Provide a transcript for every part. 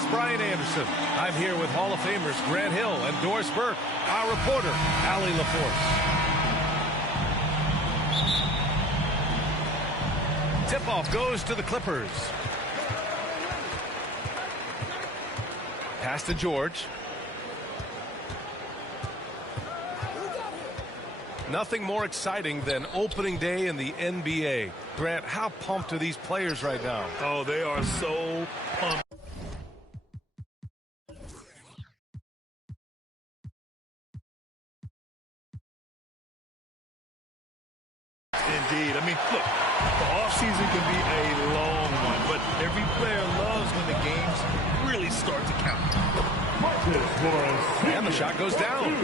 is Brian Anderson. I'm here with Hall of Famers Grant Hill and Doris Burke, our reporter, Allie LaForce. Tip-off goes to the Clippers. Pass to George. Nothing more exciting than opening day in the NBA. Grant, how pumped are these players right now? Oh, they are so pumped. Indeed. I mean, look, the offseason can be a long one, but every player loves when the games really start to count. And the shot goes down.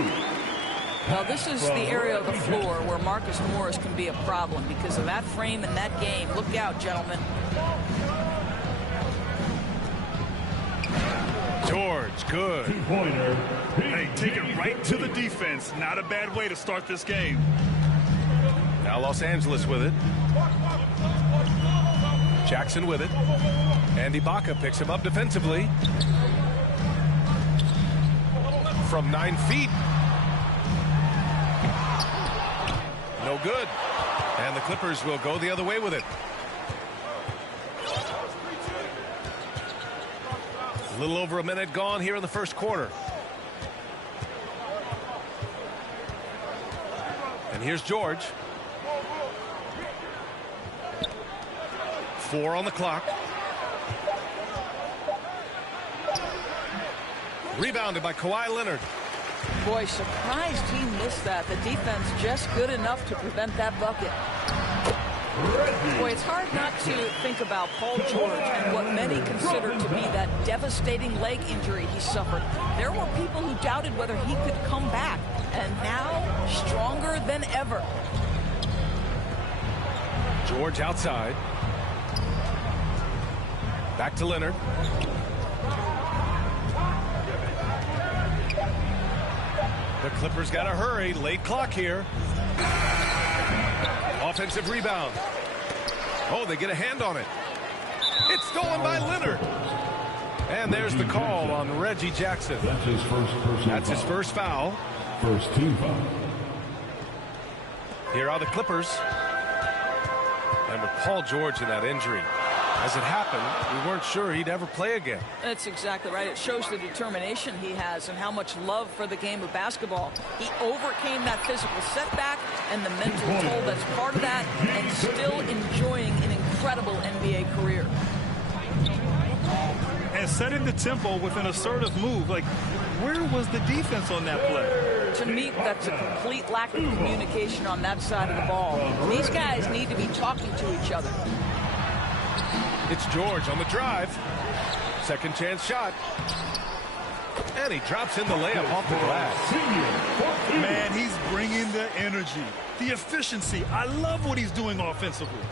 Well, this is the area of the floor where Marcus Morris can be a problem because of that frame in that game. Look out, gentlemen. George, good. Hey, take it right to the defense. Not a bad way to start this game. Now Los Angeles with it. Jackson with it. And Ibaka picks him up defensively. From 9 feet. No good. And the Clippers will go the other way with it. A little over a minute gone here in the first quarter. And here's George. 4 on the clock. Rebounded by Kawhi Leonard. Boy, surprised he missed that. The defense just good enough to prevent that bucket. Boy, it's hard not to think about Paul George and what many consider to be that devastating leg injury he suffered. There were people who doubted whether he could come back, and now stronger than ever. George outside. Back to Leonard. The Clippers got to hurry. Late clock here. Offensive rebound. Oh, they get a hand on it. It's stolen by Leonard. And there's the call on Reggie Jackson. That's his first personal foul. That's his first foul. First team foul. Here are the Clippers. And with Paul George in that injury, as it happened, we weren't sure he'd ever play again. That's exactly right. It shows the determination he has and how much love for the game of basketball. He overcame that physical setback and the mental toll that's part of that, and still enjoying an incredible NBA career. And setting the tempo with an assertive move. Like, where was the defense on that play? To me, that's a complete lack of communication on that side of the ball. These guys need to be talking to each other. It's George on the drive. Second chance shot. And he drops in the layup off the glass. Man, he's bringing the energy, the efficiency. I love what he's doing offensively.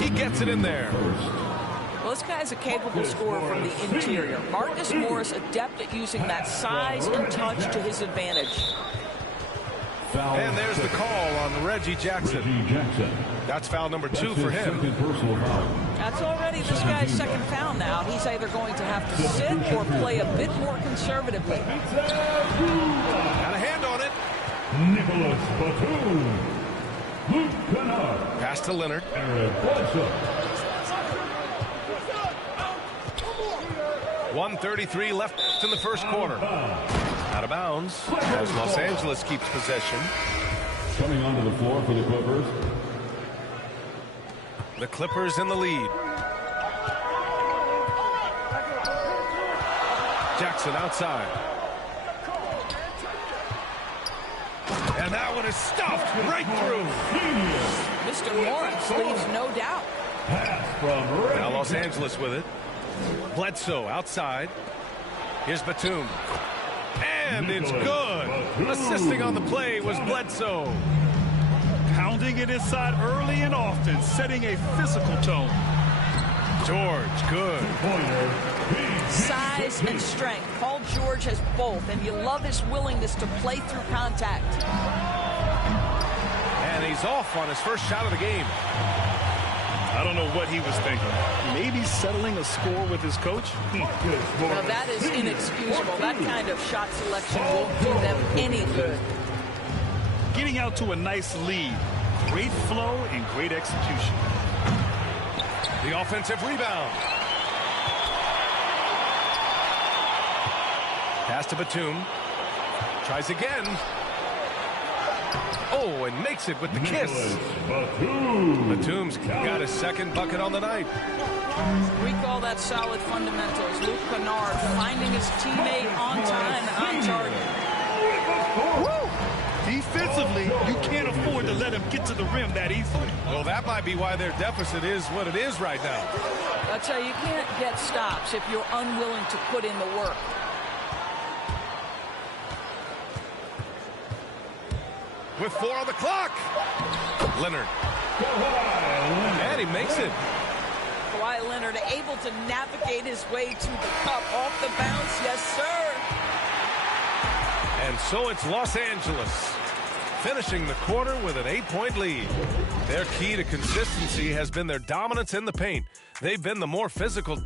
He gets it in there. Well, this guy's a capable scorer from the interior. Marcus Morris adept at using that size and touch to his advantage. And there's the call on Reggie Jackson. That's foul number 2 for him. That's already this guy's second foul now. He's either going to have to sit or play a bit more conservatively. Got a hand on it. Nicholas Batum. Luke Kennard. Pass to Leonard. Eric Bledsoe. 1:33 left in the first quarter. Out of bounds as Los Angeles keeps possession. Coming onto the floor for the Clippers. The Clippers in the lead. Jackson outside. And that one is stuffed right through. Mr. Morris leaves no doubt. Now Los Angeles with it. Bledsoe outside. Here's Batum. And it's good. Assisting on the play was Bledsoe. Pounding it inside early and often, setting a physical tone. George, good. Size and strength. Paul George has both, and you love his willingness to play through contact. And he's off on his first shot of the game. I don't know what he was thinking. Maybe settling a score with his coach? Now that is inexcusable. That kind of shot selection won't do them any good. Getting out to a nice lead. Great flow and great execution. The offensive rebound. Pass to Batum. Tries again. Oh, and makes it with the kiss. Batum's got his second bucket on the night. We call that solid fundamentals. Luke Kennard finding his teammate on time and on target. Woo! Defensively, you can't afford to let him get to the rim that easily. Well, that might be why their deficit is what it is right now. I tell you, you can't get stops if you're unwilling to put in the work. With 4 on the clock. Leonard. And he makes it. Kawhi Leonard able to navigate his way to the cup. Off the bounce, yes, sir. And so it's Los Angeles finishing the quarter with an 8-point lead. Their key to consistency has been their dominance in the paint. They've been the more physical.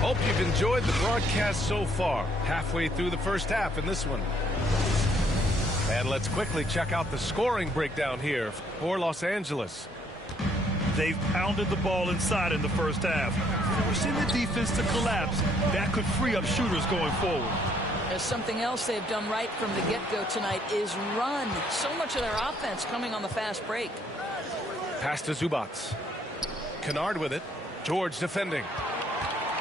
Hope you've enjoyed the broadcast so far. Halfway through the first half in this one. And let's quickly check out the scoring breakdown here for Los Angeles. They've pounded the ball inside in the first half, forcing the defense to collapse. That could free up shooters going forward. There's something else they've done right from the get-go tonight is run. So much of their offense coming on the fast break. Pass to Zubac. Kennard with it. George defending.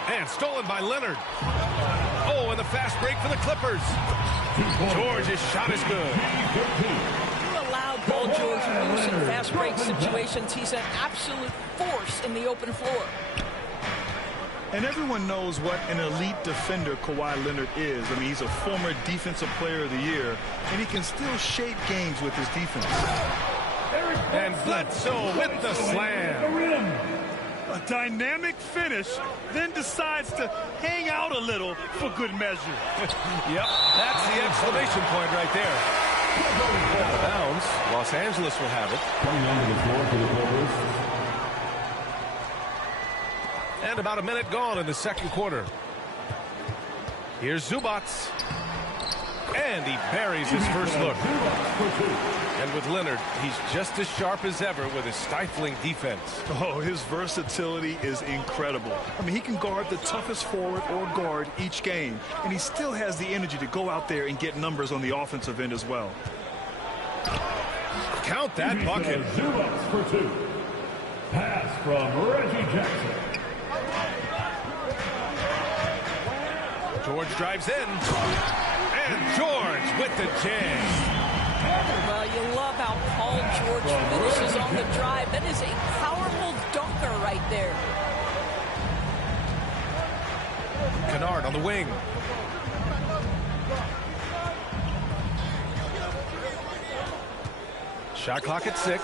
And stolen by Leonard. Oh, and the fast break for the Clippers. George's shot is good. You allowed Paul George loose in fast break situations. He's an absolute force in the open floor. And everyone knows what an elite defender Kawhi Leonard is. I mean, he's a former Defensive Player of the Year, and he can still shape games with his defense. And Bledsoe with the slam. A dynamic finish, then decides to hang out a little for good measure. Yep, that's the exclamation point right there. Out of bounds. Los Angeles will have it. Coming onto the floor for the Clippers. And about a minute gone in the second quarter. Here's Zubac. And he buries his first look. And with Leonard, he's just as sharp as ever with his stifling defense. Oh, his versatility is incredible. I mean, he can guard the toughest forward or guard each game, and he still has the energy to go out there and get numbers on the offensive end as well. Count that bucket. Zubac for 2. Pass from Reggie Jackson. George drives in. And George with the jam. Well, you love how Paul George finishes on the drive. That is a powerful dunker right there. Kennard on the wing. Shot clock at 6.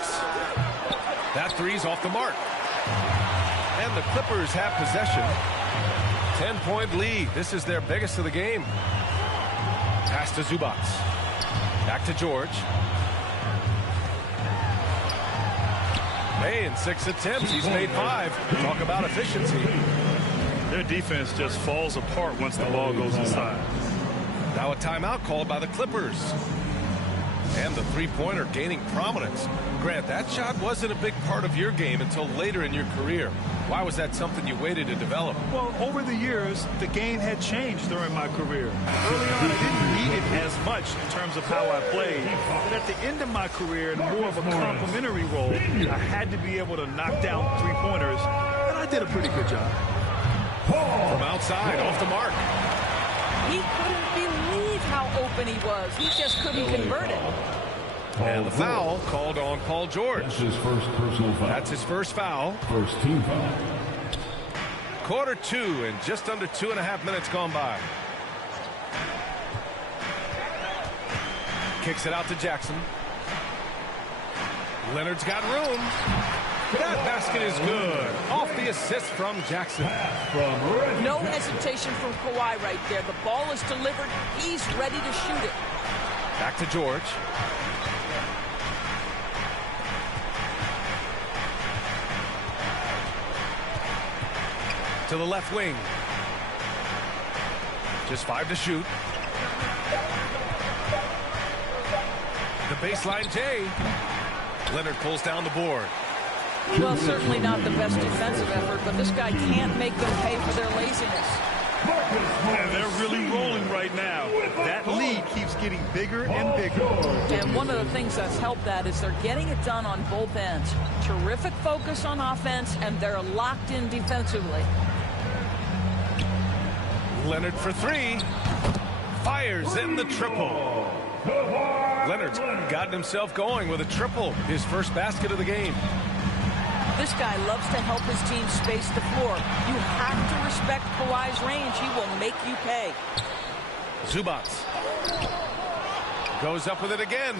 That three's off the mark. And the Clippers have possession. 10-point lead. This is their biggest of the game. Pass to Zubac. Back to George. Hey, in 6 attempts, he's made 5. Talk about efficiency. Their defense just falls apart once the ball goes inside. Now a timeout called by the Clippers. And the three-pointer gaining prominence. Grant, that shot wasn't a big part of your game until later in your career. Why was that something you waited to develop? Well, over the years, the game had changed during my career. Early on, I didn't need it as much in terms of how I played. But at the end of my career, in more of a complementary role, I had to be able to knock down three-pointers, and I did a pretty good job. From outside, off the mark. He couldn't believe how open he was. He just couldn't convert it. And the foul called on Paul George. That's his first personal foul. That's his first foul. First team foul. Quarter 2 and just under 2.5 minutes gone by. Kicks it out to Jackson. Leonard's got room. That basket is good. Off the assist from Jackson. No hesitation from Kawhi right there. The ball is delivered. He's ready to shoot it. Back to George. To the left wing. Just 5 to shoot. The baseline J. Leonard pulls down the board. Well, certainly not the best defensive effort, but this guy can't make them pay for their laziness. And they're really rolling right now. That lead keeps getting bigger and bigger. And one of the things that's helped that is they're getting it done on both ends. Terrific focus on offense, and they're locked in defensively. Leonard for 3. Fires in the triple. Leonard's gotten himself going with a triple. His first basket of the game. This guy loves to help his team space the floor. You have to respect Kawhi's range. He will make you pay. Zubac goes up with it again.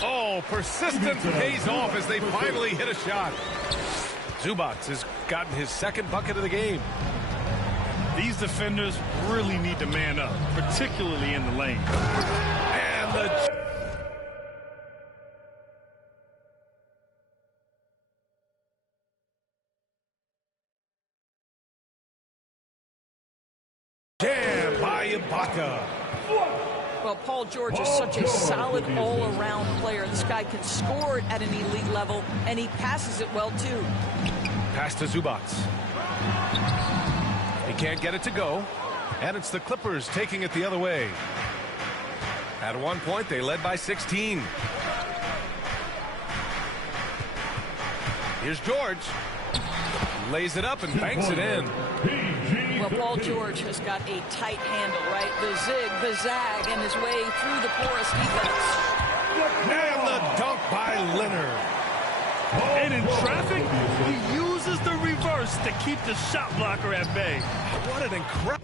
Oh, persistence pays off as they finally hit a shot. Zubac has gotten his second bucket of the game. These defenders really need to man up, particularly in the lane. And the jam by Ibaka. Well, Paul George is such a solid all-around player. This guy can score at an elite level, and he passes it well, too. Pass to Zubac. He can't get it to go, and it's the Clippers taking it the other way. At one point, they led by 16. Here's George. Lays it up and banks it in. Well, Paul George has got a tight handle, right? The zig, the zag, and his way through the porous defense. And the dunk by Leonard. And in traffic, he uses the reverse to keep the shot blocker at bay. What an incredible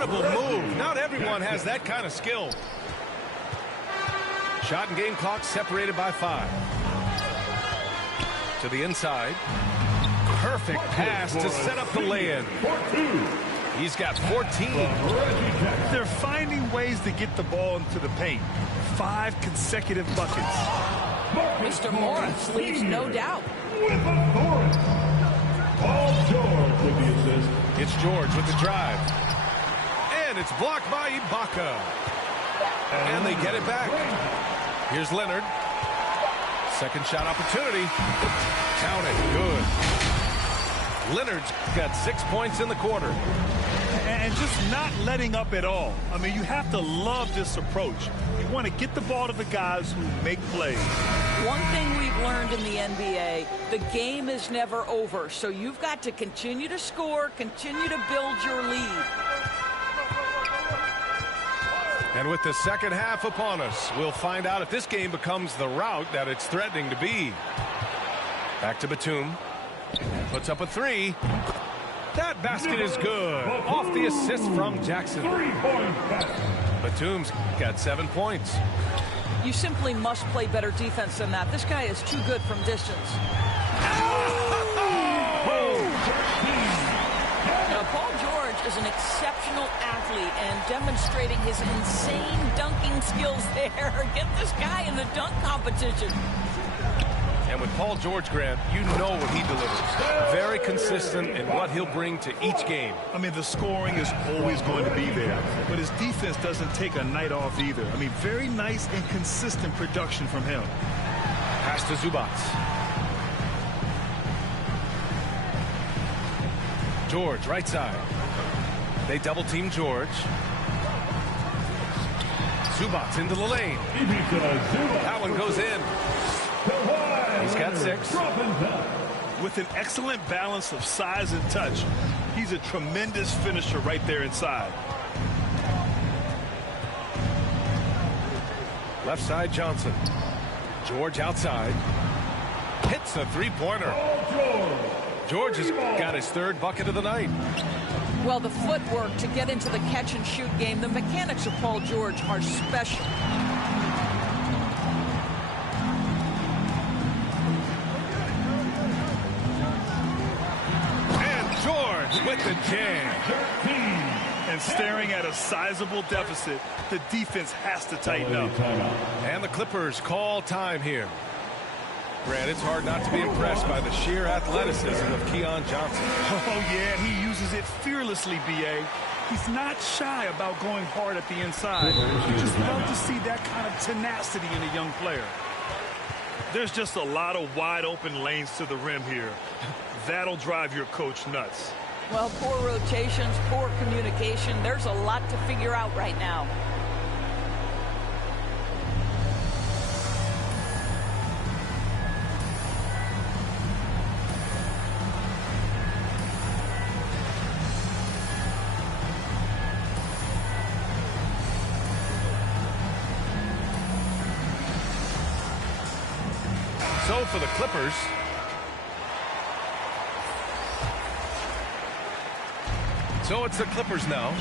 move. Not everyone has that kind of skill. Shot and game clock separated by 5. To the inside. Perfect pass to set up the lay-in. He's got 14. They're finding ways to get the ball into the paint. 5 consecutive buckets. Mr. Morris leaves no doubt. Paul George with the assist. It's George with the drive. And it's blocked by Ibaka. And they get it back. Here's Leonard. Second shot opportunity. Count it. Good. Leonard's got 6 points in the quarter. And just not letting up at all. I mean, you have to love this approach. You want to get the ball to the guys who make plays. One thing we've learned in the NBA, the game is never over. So you've got to continue to score, continue to build your lead. And with the second half upon us, we'll find out if this game becomes the rout that it's threatening to be. Back to Batum. Puts up a 3. That basket is good. Off the assist from Jackson. Batum's got 7 points. You simply must play better defense than that. This guy is too good from distance. Now, Paul George is an exceptional athlete and demonstrating his insane dunking skills there. Get this guy in the dunk competition. And with Paul George, Grant, you know what he delivers. Very consistent in what he'll bring to each game. I mean, the scoring is always going to be there, but his defense doesn't take a night off either. I mean, very nice and consistent production from him. Pass to Zubac. George, right side. They double team George. Zubac into the lane. That one goes in. He's got 6. With an excellent balance of size and touch, he's a tremendous finisher right there inside. Left side, Johnson. George outside. Hits a 3-pointer. George has got his 3rd bucket of the night. Well, the footwork to get into the catch-and-shoot game, the mechanics of Paul George are special. the jam. And staring at a sizable deficit, the defense has to tighten up. And the Clippers call time here. Grant, it's hard not to be impressed by the sheer athleticism of Keon Johnson. Oh, yeah, he uses it fearlessly, B.A. He's not shy about going hard at the inside. You just love to see that kind of tenacity in a young player. There's just a lot of wide open lanes to the rim here. That'll drive your coach nuts. Well, poor rotations, poor communication. There's a lot to figure out right now. So for the Clippers, so it's the Clippers now.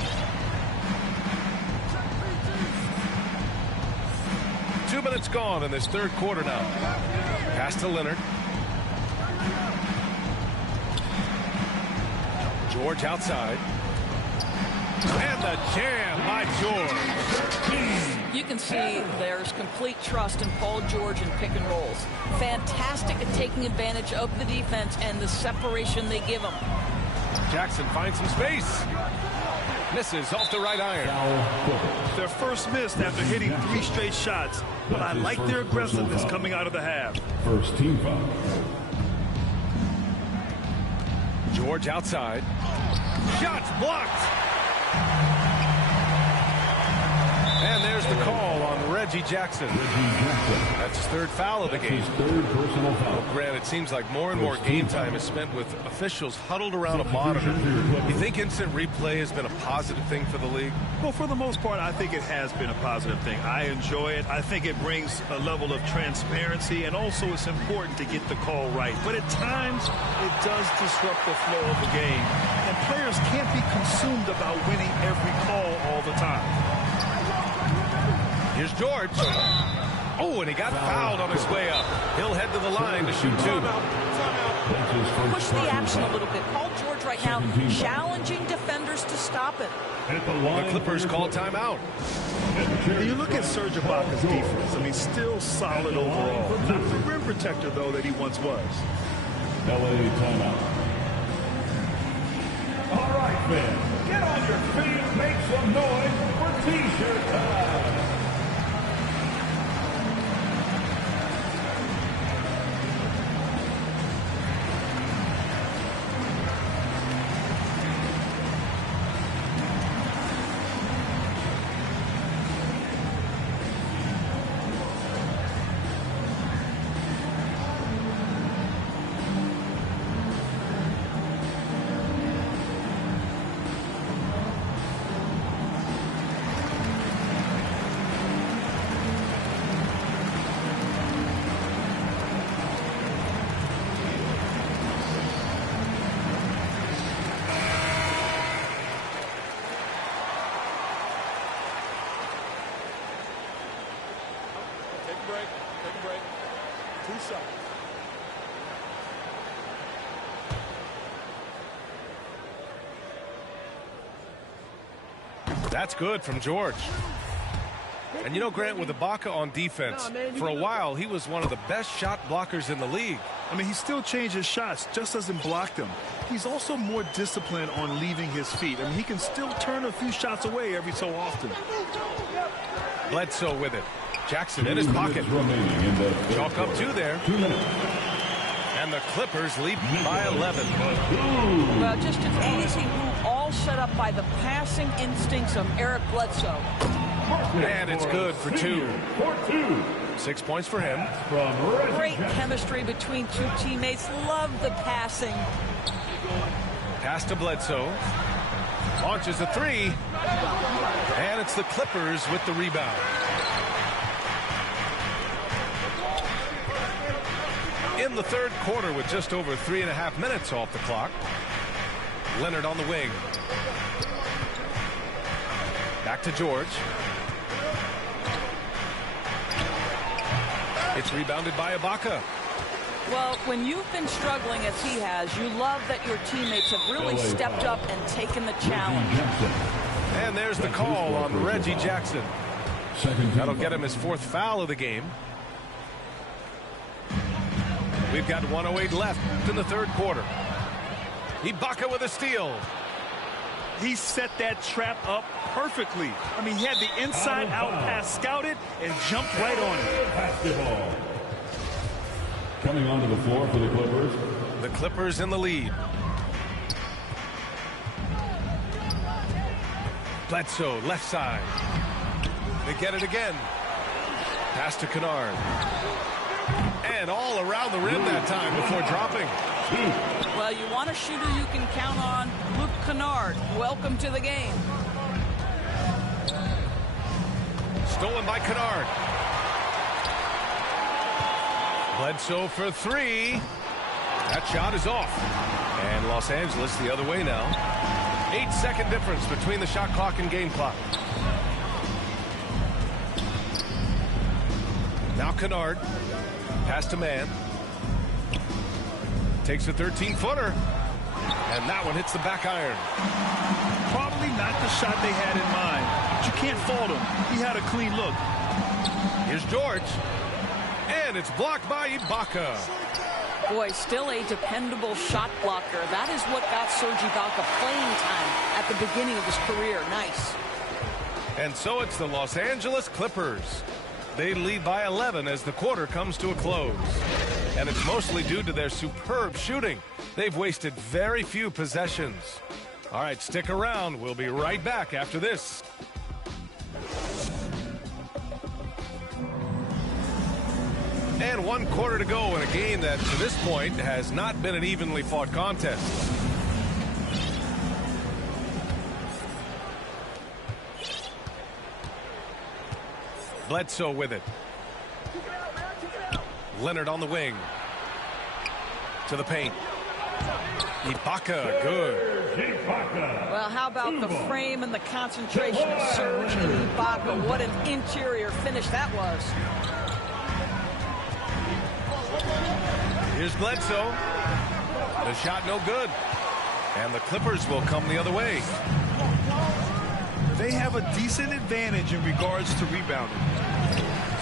2 minutes gone in this third quarter now. Pass to Leonard. George outside. And the jam by George. You can see there's complete trust in Paul George in pick and rolls. Fantastic at taking advantage of the defense and the separation they give him. Jackson finds some space. Misses off the right iron. Their first miss after hitting 3 straight shots, but I like their aggressiveness coming out of the half. First team foul. George outside. Shots blocked. And there's the call on Reggie Jackson. That's his third foul of the game. Third personal foul. Grant, it seems like more and more game time is spent with officials huddled around a monitor. You think instant replay has been a positive thing for the league? Well, for the most part, I think it has been a positive thing. I enjoy it. I think it brings a level of transparency, and also it's important to get the call right. But at times, it does disrupt the flow of the game, and players can't be consumed about winning every call all the time. Here's George. Oh, and he got fouled on his way up. He'll head to the line to shoot 2. Push the action a little bit. Paul George right now challenging defenders to stop it. The Clippers call timeout. You look at Serge Ibaka's defense. I mean, still solid overall. Not the rim protector, though, that he once was. LA timeout. All right, fans. Get on your feet and make some noise for T-shirt time. That's good from George. And you know, Grant, with Ibaka on defense, for a while he was one of the best shot blockers in the league. I mean, he still changes shots, just doesn't block them. He's also more disciplined on leaving his feet. I mean, he can still turn a few shots away every so often. Bledsoe with it. Jackson in his pocket. Chalk up 2 there. 2 minutes. And the Clippers lead by 11. Well, just an easy move, all set up by the passing instincts of Eric Bledsoe. And it's good for 2. 6 points for him. Great chemistry between 2 teammates. Love the passing. Pass to Bledsoe. Launches a 3. And it's the Clippers with the rebound. In the third quarter with just over 3.5 minutes off the clock. Leonard on the wing. Back to George. It's rebounded by Ibaka. Well, when you've been struggling as he has, you love that your teammates have really stepped up and taken the challenge. And there's the call on Reggie Jackson. That'll get him his 4th foul of the game. We've got 1:08 left in the 3rd quarter. Ibaka with a steal. He set that trap up perfectly. I mean, he had the inside-out pass scouted and jumped right on it. Basketball. Coming onto the floor for the Clippers. The Clippers in the lead. Bledsoe, left side. They get it again. Pass to Kennard. And all around the rim that time before dropping. Well, you want a shooter you can count on. Luke Kennard, welcome to the game. Stolen by Kennard. Bledsoe for 3. That shot is off. And Los Angeles the other way now. 8-second difference between the shot clock and game clock. Now Kennard. Pass to man. Takes a 13-footer. And that one hits the back iron. Probably not the shot they had in mind. But you can't fault him. He had a clean look. Here's George. And it's blocked by Ibaka. Boy, still a dependable shot blocker. That is what got Serge Ibaka playing time at the beginning of his career. Nice. And so it's the Los Angeles Clippers. They lead by 11 as the quarter comes to a close. And it's mostly due to their superb shooting. They've wasted very few possessions. All right, stick around. We'll be right back after this. And 1 quarter to go in a game that, to this point, has not been an evenly fought contest. Bledsoe with it. Leonard on the wing. To the paint. Ibaka, good. Well, how about the frame and the concentration of Serge Ibaka? What an interior finish that was. Here's Bledsoe. The shot no good. And the Clippers will come the other way. They have a decent advantage in regards to rebounding.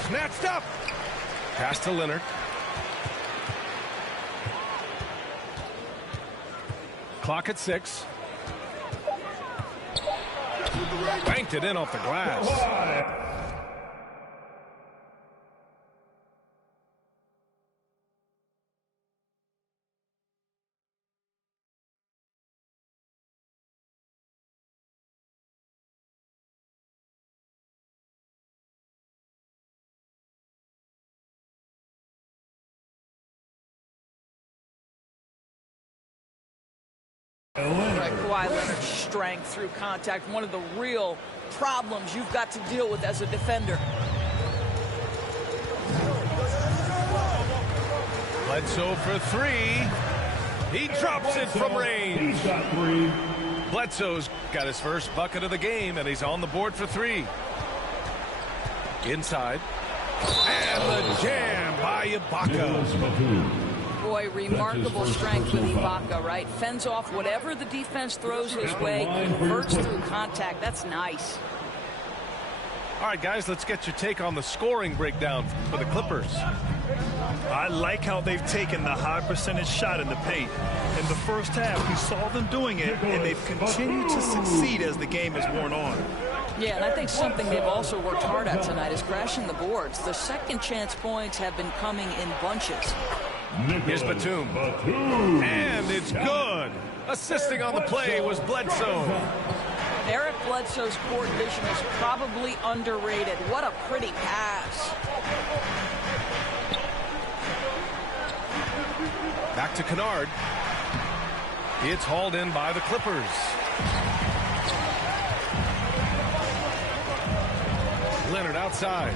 Snatched up. Pass to Leonard. Clock at 6. Banked it in off the glass. Right, Kawhi Leonard's strength through contact, one of the real problems you've got to deal with as a defender. Bledsoe for 3. He drops it from range. Bledsoe's got his first bucket of the game, and he's on the board for 3. Inside. And the jam by Ibaka. Boy, remarkable strength with Ibaka, right? Fends off whatever the defense throws his way, converts through contact. That's nice. All right, guys, let's get your take on the scoring breakdown for the Clippers. I like how they've taken the high percentage shot in the paint. In the first half, we saw them doing it, and they've continued to succeed as the game has worn on. Yeah, and I think something they've also worked hard at tonight is crashing the boards. The second chance points have been coming in bunches. Here's Batum. And it's good. Assisting on the play was Bledsoe. Eric Bledsoe's court vision is probably underrated. What a pretty pass. Back to Kennard. It's hauled in by the Clippers. Leonard outside.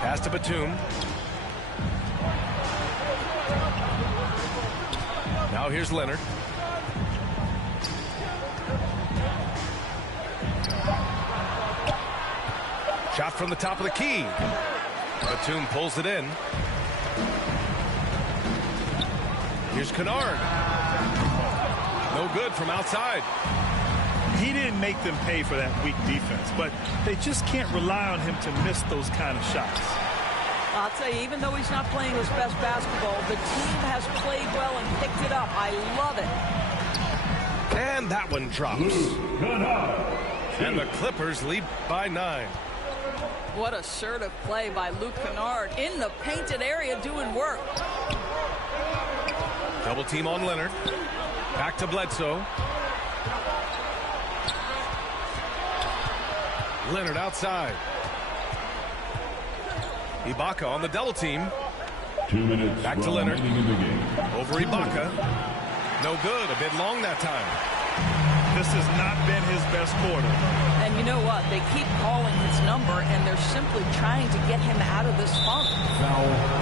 Pass to Batum. Now here's Leonard. Shot from the top of the key. Batum pulls it in. Here's Kennard. No good from outside. He didn't make them pay for that weak defense, but they just can't rely on him to miss those kind of shots. I'll tell you, even though he's not playing his best basketball, the team has played well and picked it up. I love it. And that one drops. And the Clippers lead by 9. What assertive play by Luke Kennard in the painted area doing work. Double team on Leonard. Back to Bledsoe. Leonard outside. Ibaka on the double team. 2 minutes. Back to Leonard. In the game. Over Ibaka. No good. A bit long that time. This has not been his best quarter. And you know what? They keep calling his number, and they're simply trying to get him out of this funk.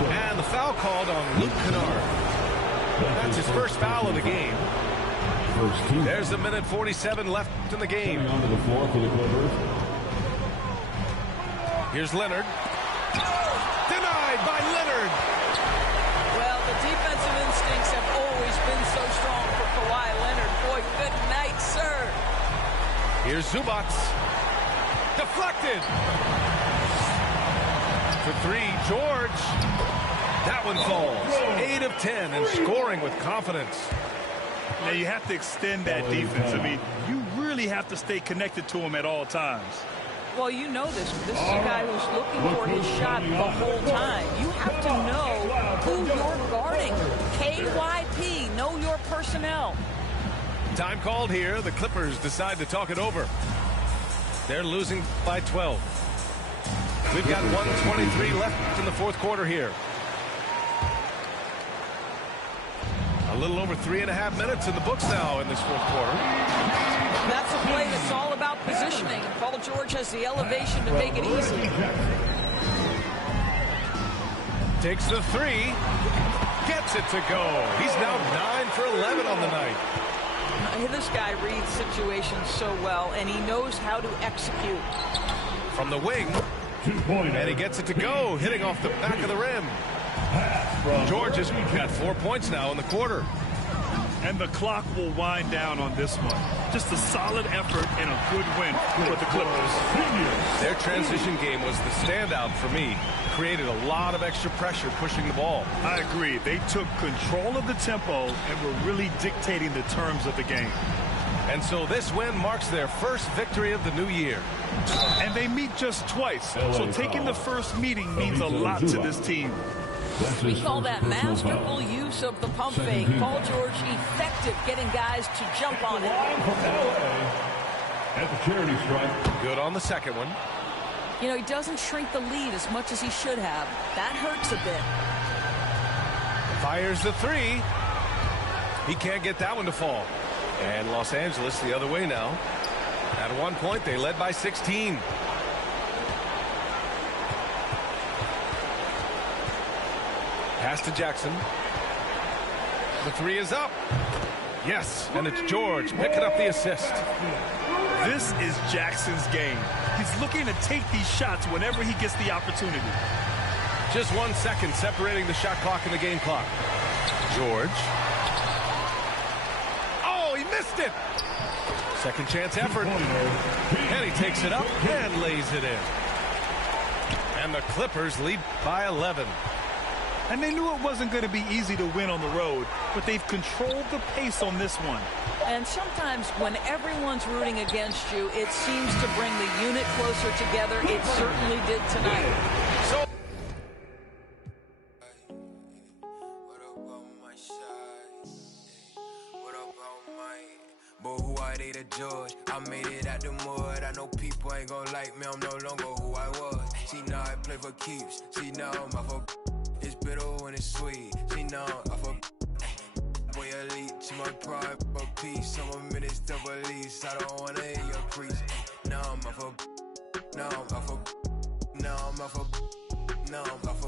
And the foul called on Luke Kennard. That's his first foul of the game. There's a minute 47 left in the game. Onto the floor for the Clippers. Here's Leonard. Denied by Leonard. Well, the defensive instincts have always been so strong for Kawhi Leonard. Boy, good night, sir. Here's Zubac. Deflected. For 3, George. That one falls. 8 of 10 and scoring with confidence. Now, you have to extend that defense. I mean, you really have to stay connected to him at all times. Well, you know this. This is a guy who's looking for his shot the whole time. You have to know who you're guarding. KYP, know your personnel. Time called here. The Clippers decide to talk it over. They're losing by 12. We've got 1:23 left in the fourth quarter here. A little over 3.5 minutes in the books now in this fourth quarter. That's a play that's all about positioning. Paul George has the elevation to make it easy. Takes the 3. Gets it to go. He's now 9 for 11 on the night. This guy reads situations so well, and he knows how to execute. From the wing. 2-pointer. And he gets it to go, hitting off the back of the rim. George has got 4 points now in the quarter. And the clock will wind down on this one. Just a solid effort and a good win for the Clippers. Their transition game was the standout for me. Created a lot of extra pressure pushing the ball. I agree. They took control of the tempo and were really dictating the terms of the game. And so this win marks their first victory of the new year. And they meet just twice. So taking the first meeting means a lot to this team. We call that masterful use of the pump fake. Paul George effective getting guys to jump on it. At the charity stripe. Good on the second one. You know, he doesn't shrink the lead as much as he should have. That hurts a bit. Fires the 3. He can't get that one to fall. And Los Angeles the other way now. At one point, they led by 16. Pass to Jackson. The 3 is up. Yes, and it's George picking up the assist. This is Jackson's game. He's looking to take these shots whenever he gets the opportunity. Just 1 second separating the shot clock and the game clock. George. Oh, he missed it. Second chance effort. And he takes it up and lays it in. And the Clippers lead by 11. And they knew it wasn't going to be easy to win on the road, but they've controlled the pace on this one. And sometimes when everyone's rooting against you, it seems to bring the unit closer together. It certainly did tonight. So but who are they to judge? I made it out the mud. I know people ain't gonna like me. I'm no longer who I was. See, now I play for keeps. See, now I'm off of it's bitter when it's sweet. See, now I'm off of boy elite. See, my pride for peace. I'm a minister of release. I don't wanna hear your preach. Now I'm off of now I'm off of now I'm off of now I'm off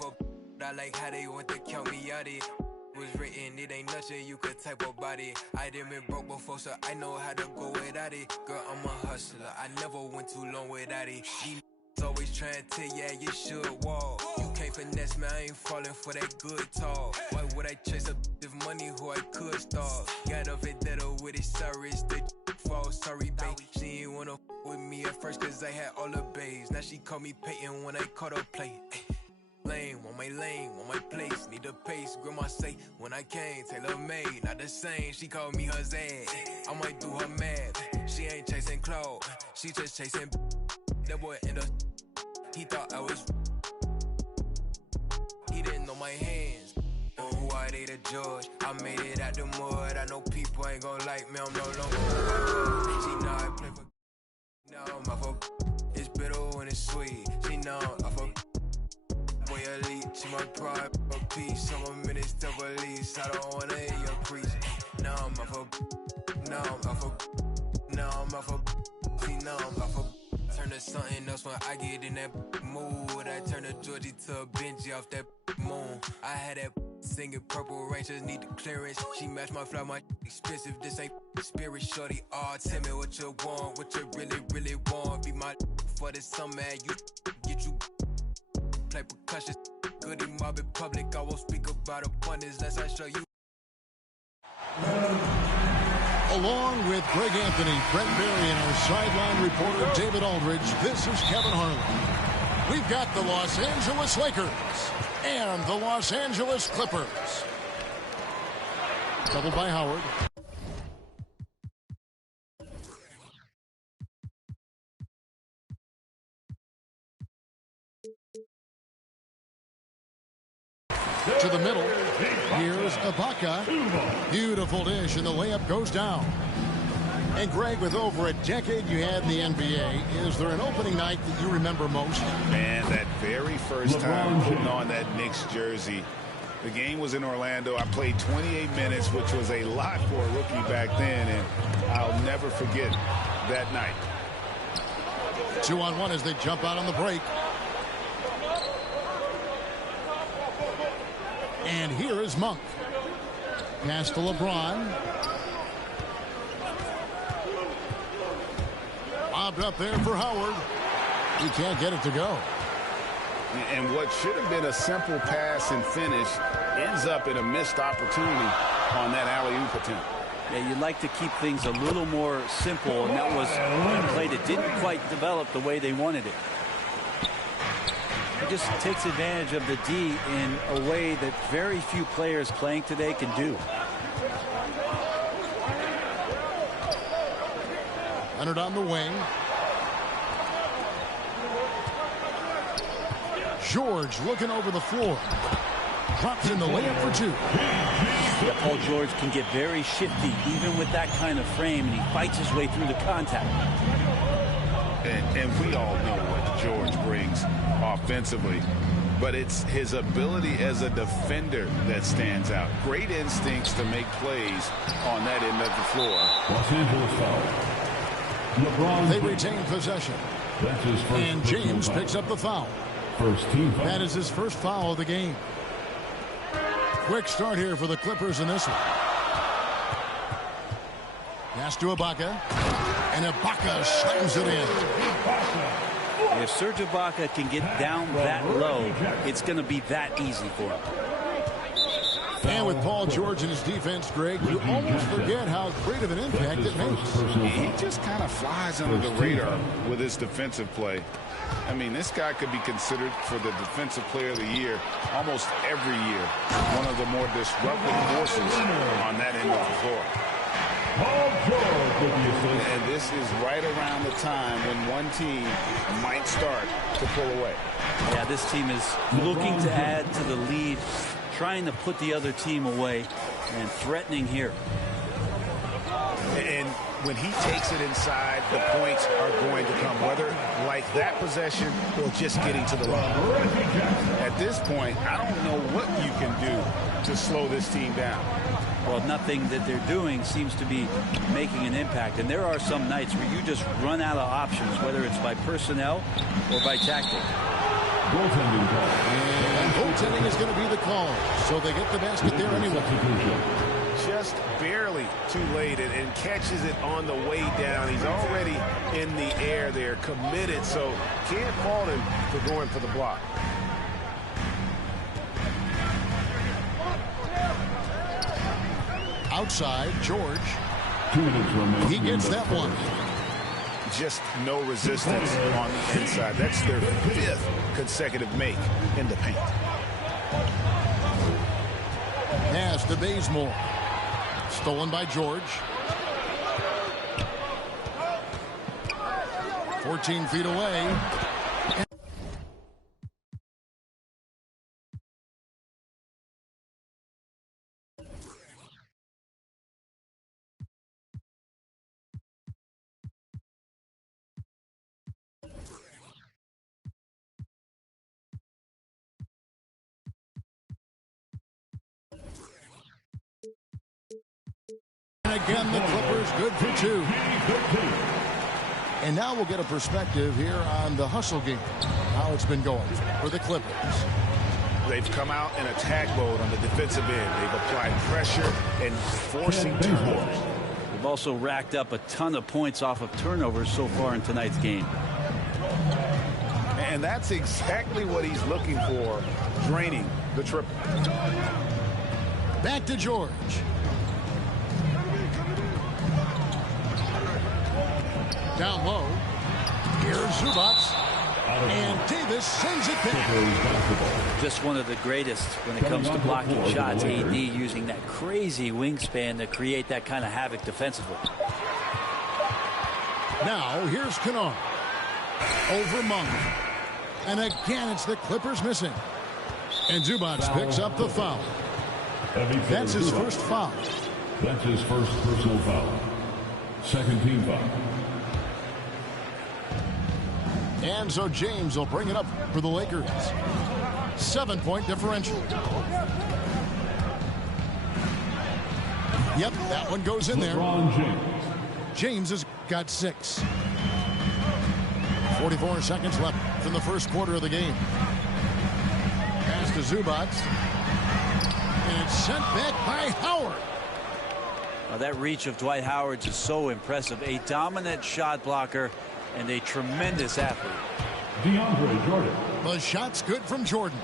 of I like how they want to count me out it. Was written, it ain't nothing you could type about it. I done been broke before, so I know how to go without it. Girl, I'm a hustler, I never went too long without it. These always trying to tell ya you should walk. You can't finesse me, I ain't falling for that good talk. Why would I chase up the money who I could starve? Got a vendetta with it, sorry, it's the fall. Sorry, babe, she ain't wanna with me at first cause I had all the babes. Now she call me Peyton when I caught her play. Lame, on my lane, on my place, need a pace. Grandma say, when I came, tailor made, not the same. She called me her Zed, I might do her mad. She ain't chasing clothes, she just chasing. That boy in the, he thought I was. He didn't know my hands. On who I date a judge, I made it out the mud. I know people ain't gon' like me, I'm no longer. She know I play for. Now I'm off of. It's bitter when it's sweet. She know I'm off of. Boy elite, she my pride, a piece. Some minutes to release. I don't wanna hear your preach. Now I'm off of. Now I'm off of. Now I'm off of. See, now I'm off of. Turn to something else when I get in that mood. I turn a Georgie to a Benji off that moon. I had that singing Purple Rangers need the clearance. She matched my fly, my expensive. This ain't spirit, shorty. Oh, tell me what you want, what you really want. Be my for the summer, you get you play percussion. Good in mob in public, I won't speak about abundance unless I show you. Along with Greg Anthony, Brent Barry, and our sideline reporter David Aldridge, this is Kevin Harlan. We've got the Los Angeles Lakers and the Los Angeles Clippers. Doubled by Howard. To the middle. Here's Ibaka. Beautiful dish, and the layup goes down. And Greg, with over a decade you had in the NBA, is there an opening night that you remember most? Man, that very first time putting on that Knicks jersey. The game was in Orlando. I played 28 minutes, which was a lot for a rookie back then, and I'll never forget that night. 2-on-1 as they jump out on the break. And here is Monk. Pass to LeBron. Bobbed up there for Howard. He can't get it to go. And what should have been a simple pass and finish ends up in a missed opportunity on that alley-oop attempt. Yeah, you'd like to keep things a little more simple, and that was a play that didn't quite develop the way they wanted it. He just takes advantage of the D in a way that very few players playing today can do. Leonard on the wing. George looking over the floor. Drops in the layup for two. Yeah, Paul George can get very shifty even with that kind of frame, and he fights his way through the contact. And we all know what George brings offensively, but it's his ability as a defender that stands out. Great instincts to make plays on that end of the floor. Los Angeles foul. LeBron. They retain possession. That's his first and James picks up the foul. First team foul. That is his first foul of the game. Quick start here for the Clippers in this one. Pass to Ibaka. And Ibaka slams it in. If Serge Ibaka can get down that low, it's going to be that easy for him. And with Paul George and his defense, Greg, you almost forget how great of an impact it makes. He just kind of flies under the radar with his defensive play. I mean, this guy could be considered for the Defensive Player of the Year almost every year. One of the more disruptive forces on that end of the floor. Paul George with the assist. And this is right around the time when one team might start to pull away. Yeah, this team is looking to add to the lead, trying to put the other team away, and threatening here. And when he takes it inside, the points are going to come, whether like that possession or just getting to the line. At this point, I don't know what you can do to slow this team down. Well, nothing that they're doing seems to be making an impact. And there are some nights where you just run out of options, whether it's by personnel or by tactic. Goaltending call. And goaltending is going to be the call. So they get the basket there anyway. just barely too late and catches it on the way down. He's already in the air there, committed, so can't fault him for going for the block. Outside, George. He gets that one. Just no resistance on the inside. That's their 5th consecutive make in the paint. Pass to Bazemore. Stolen by George. 14 feet away. And again, the Clippers good for 2. And now we'll get a perspective here on the hustle game, how it's been going for the Clippers. They've come out in attack mode on the defensive end. They've applied pressure and forcing turnovers. They've also racked up a ton of points off of turnovers so far in tonight's game. And that's exactly what he's looking for, draining the triple. Back to George. Down low. Here's Zubac. And Davis sends it back. Just one of the greatest when it comes to blocking shots. AD using that crazy wingspan to create that kind of havoc defensively. Now here's Kennard. Over Monk. And again it's the Clippers missing. And Zubac picks up the foul. That's his first foul. That's his first personal foul. Second team foul. And so James will bring it up for the Lakers. 7-point differential. Yep, that one goes in there. James has got 6. 44 seconds left from the first quarter of the game. Pass to Zubac. And it's sent back by Howard. Now that reach of Dwight Howard is so impressive. A dominant shot blocker and a tremendous athlete. DeAndre Jordan. The shot's good from Jordan.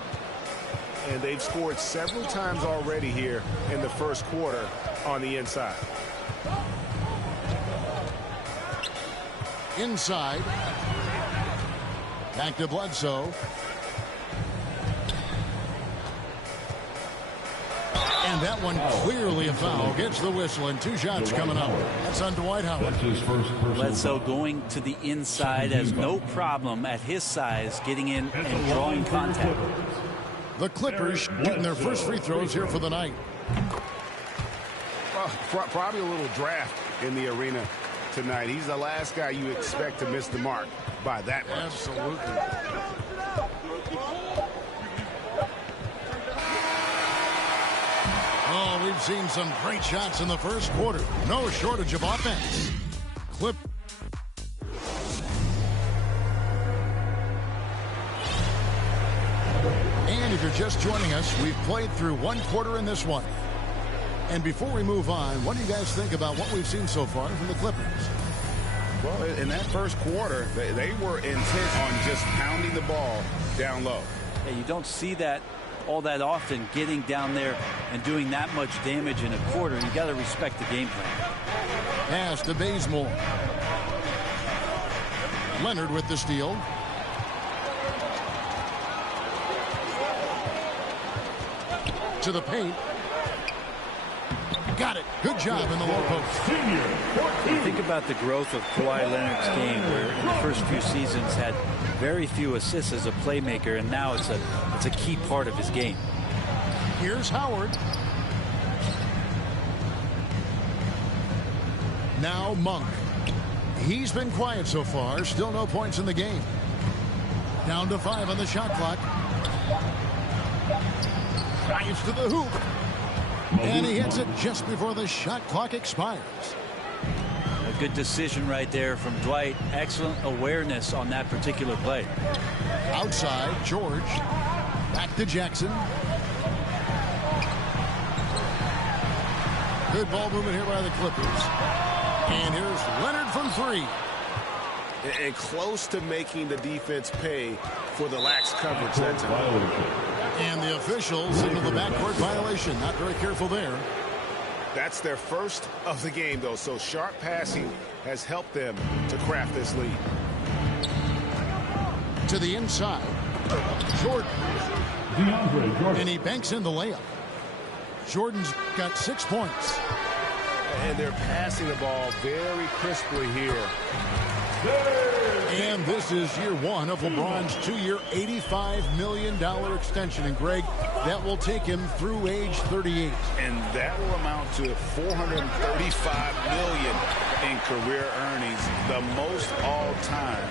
And they've scored several times already here in the first quarter on the inside. Inside. Back to Bledsoe. And that one clearly a foul. Gets the whistle and 2 shots coming up. That's on Dwight Howard. That's his first personal Bledsoe foul. going to the inside has no problem at his size getting in and drawing contact. The Clippers getting their first free throws here for the night. Probably a little draft in the arena tonight. He's the last guy you expect to miss the mark by that much. Absolutely. Oh, we've seen some great shots in the first quarter. No shortage of offense. Clip. And if you're just joining us, we've played through 1 quarter in this one. And before we move on, what do you guys think about what we've seen so far from the Clippers? Well, in that first quarter, they were intent on just pounding the ball down low. Yeah, you don't see that all that often, getting down there and doing that much damage in a quarter. You got to respect the game plan. Pass to Bazemore. Leonard with the steal. To the paint. Got it. Good job in the low post. Think about the growth of Kawhi Leonard's game, where in the first few seasons had very few assists as a playmaker, and now it's a key part of his game. Here's Howard. Now Monk. He's been quiet so far. Still no points in the game. Down to 5 on the shot clock. Drives to the hoop. And he hits it just before the shot clock expires. A good decision right there from Dwight. Excellent awareness on that particular play. Outside, George. Back to Jackson. Good ball movement here by the Clippers. And here's Leonard from three. And close to making the defense pay for the lax coverage that time. And the officials signal the backcourt violation. Not very careful there. That's their first of the game, though. So sharp passing has helped them to craft this lead. To the inside. Jordan. And he banks in the layup. Jordan's got 6 points. And they're passing the ball very crisply here. And this is year one of LeBron's 2-year, $85 million extension. And, Greg, that will take him through age 38. And that will amount to $435 million in career earnings, the most all time.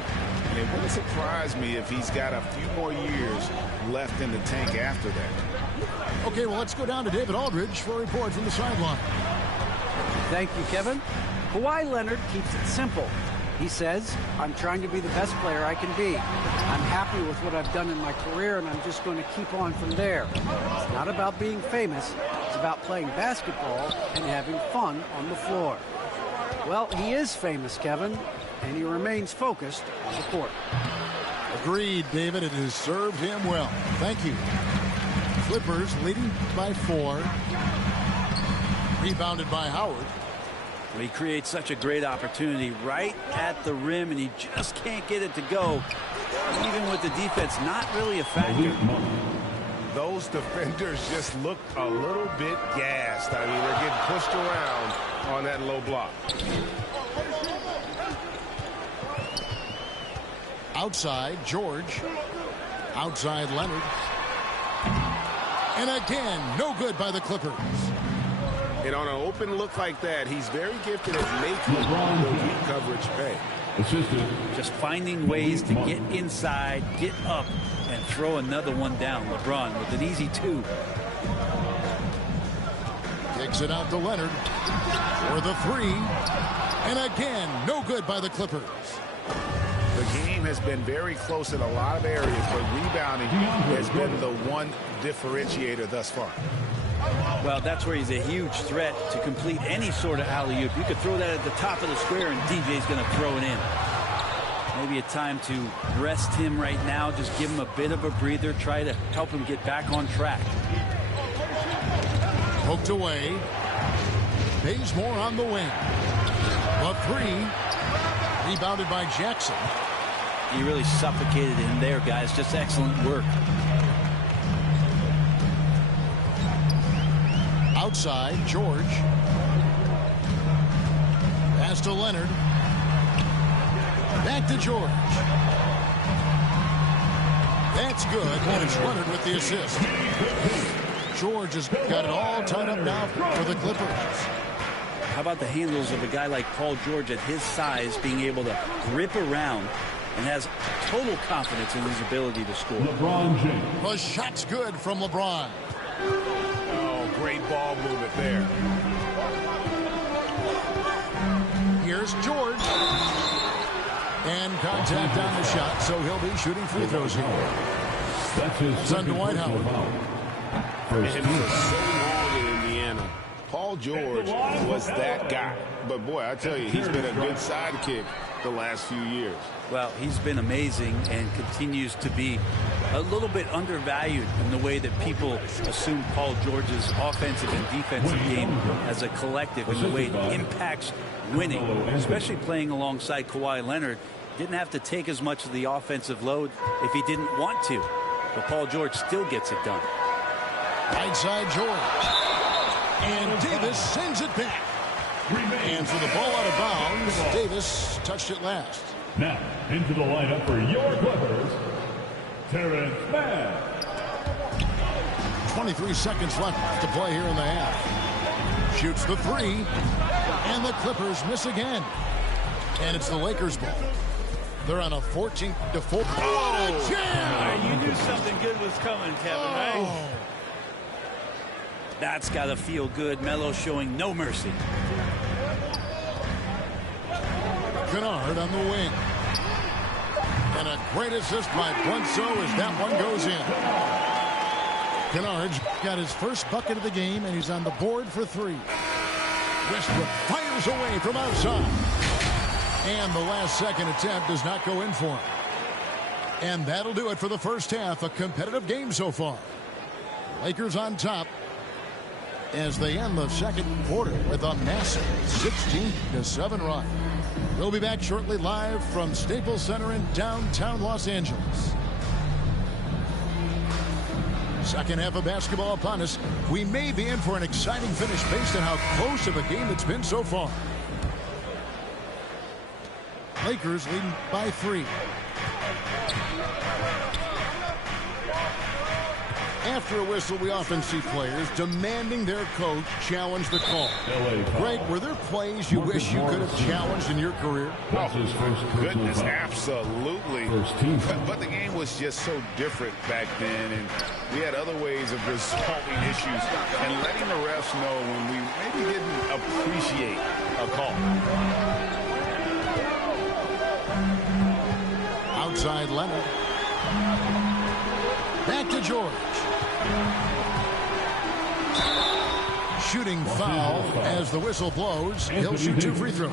And it wouldn't surprise me if he's got a few more years left in the tank after that. Okay, well, let's go down to David Aldridge for a report from the sideline. Thank you, Kevin. Kawhi Leonard keeps it simple. He says, I'm trying to be the best player I can be. I'm happy with what I've done in my career, and I'm just going to keep on from there. It's not about being famous. It's about playing basketball and having fun on the floor. Well, he is famous, Kevin, and he remains focused on the court. Agreed, David. It has served him well. Thank you. Clippers leading by 4. Rebounded by Howard. He creates such a great opportunity right at the rim, and he just can't get it to go. Even with the defense not really a factor. Those defenders just look a little bit gassed. I mean, they're getting pushed around on that low block. Outside, George. Outside, Leonard. And again, no good by the Clippers. And on an open look like that, he's very gifted at making the weak coverage pay. Just finding ways to get inside, get up, and throw another one down. LeBron with an easy 2. Kicks it out to Leonard for the 3. And again, no good by the Clippers. The game has been very close in a lot of areas, but rebounding has been the one differentiator thus far. Well, that's where he's a huge threat to complete any sort of alley-oop. You could throw that at the top of the square, and DJ's going to throw it in. Maybe a time to rest him right now. Just give him a bit of a breather. Try to help him get back on track. Poked away. Bazemore on the wing. The 3. Rebounded by Jackson. He really suffocated him there, guys. Just excellent work. Outside, George. Pass to Leonard. Back to George. That's good, and it's Leonard with the assist. George has got it all tied up now for the Clippers. How about the handles of a guy like Paul George at his size being able to grip around and has total confidence in his ability to score. LeBron James. The shot's good from LeBron. Oh, great ball movement there. Here's George. And contact on the shot, so he'll be shooting free throws here. That's his Son Dwight Howard. And for so long in Indiana, Paul George was that guy. But, boy, I tell you, he's been a good sidekick the last few years. Well, he's been amazing and continues to be a little bit undervalued in the way that people assume Paul George's offensive and defensive game as a collective and the way it impacts winning, especially playing alongside Kawhi Leonard. Didn't have to take as much of the offensive load if he didn't want to. But Paul George still gets it done. Right side, George. And Davis sends it back. And for the ball out of bounds, Davis touched it last. Now, into the lineup for your Clippers, Terrence Mann. 23 seconds left to play here in the half. Shoots the 3. And the Clippers miss again. And it's the Lakers' ball. They're on a 14-4. Oh, jam! You knew something good was coming, Kevin, right? That's got to feel good. Melo showing no mercy. Kennard on the wing. And a great assist by Bledsoe as that one goes in. Kennard's got his first bucket of the game, and he's on the board for 3. Westbrook fires away from outside. And the last second attempt does not go in for him. And that'll do it for the first half. A competitive game so far. Lakers on top as they end the second quarter with a massive 16-7 run. We'll be back shortly live from Staples Center in downtown Los Angeles. Second half of basketball upon us. We may be in for an exciting finish based on how close of a game it's been so far. Lakers leading by 3. After a whistle, we often see players demanding their coach challenge the call. Greg, were there plays you wish you could have challenged in your career? Oh, goodness, absolutely. But the game was just so different back then, and we had other ways of resolving issues and letting the refs know when we maybe didn't appreciate a call. Outside Leonard. Back to George. Shooting foul as the whistle blows. He'll shoot 2 free throws.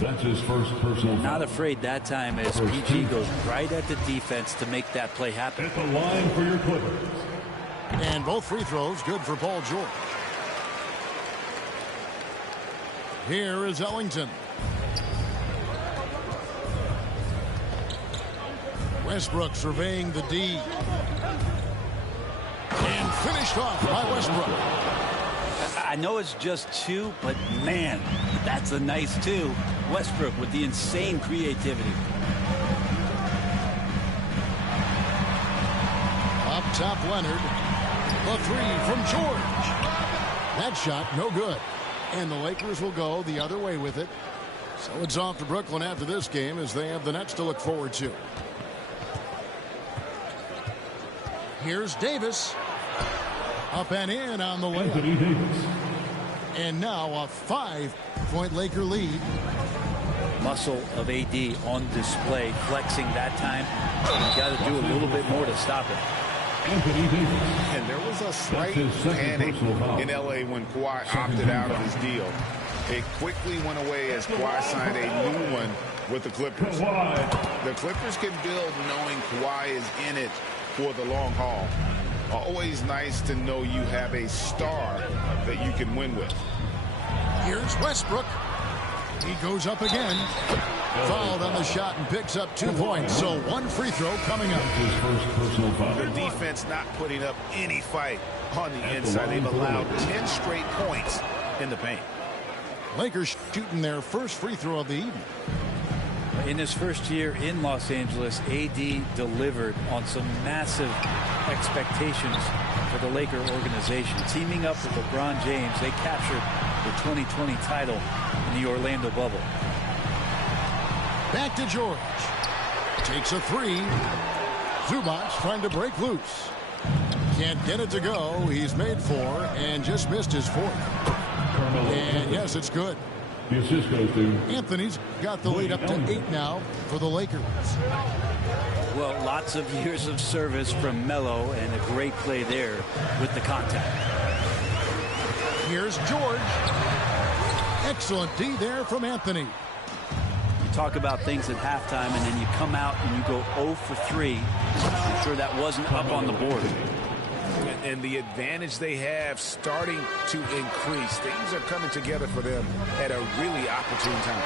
That's his first personal foul. Not afraid that time as PG goes right at the defense to make that play happen. At the line for your Clippers. And both free throws good for Paul George. Here is Ellington. Westbrook surveying the D. And finished off by Westbrook. I know it's just 2, but man, that's a nice 2. Westbrook with the insane creativity. Up top, Leonard. The 3 from George. That shot, no good. And the Lakers will go the other way with it. So it's off to Brooklyn after this game as they have the Nets to look forward to. Here's Davis. Up and in on the layup. And now a 5-point Laker lead. Muscle of AD on display, flexing that time. You got to do a little bit more to stop it. And there was a slight panic in LA when Kawhi opted out of his deal. It quickly went away as Kawhi signed a new one with the Clippers. The Clippers can build knowing Kawhi is in it for the long haul. Always nice to know you have a star that you can win with. Here's Westbrook. He goes up again. Fouled on the shot and picks up 2 points. So 1 free throw coming up. His first personal foul. Their defense not putting up any fight on the inside. They've allowed 10 straight points in the paint. Lakers shooting their first free throw of the evening. In his first year in Los Angeles, AD delivered on some massive expectations for the Laker organization. Teaming up with LeBron James, they captured the 2020 title in the Orlando bubble. Back to George. Takes a 3. Zubac trying to break loose. Can't get it to go. He's made 4 and just missed his 4th. And yes, it's good. The assist goes to Anthony's got the lead up to 8 now for the Lakers. Well, lots of years of service from Melo and a great play there with the contact. Here's George. Excellent D there from Anthony. You talk about things at halftime and then you come out and you go 0 for 3. I'm sure that wasn't up on the board. And the advantage they have starting to increase. Things are coming together for them at a really opportune time.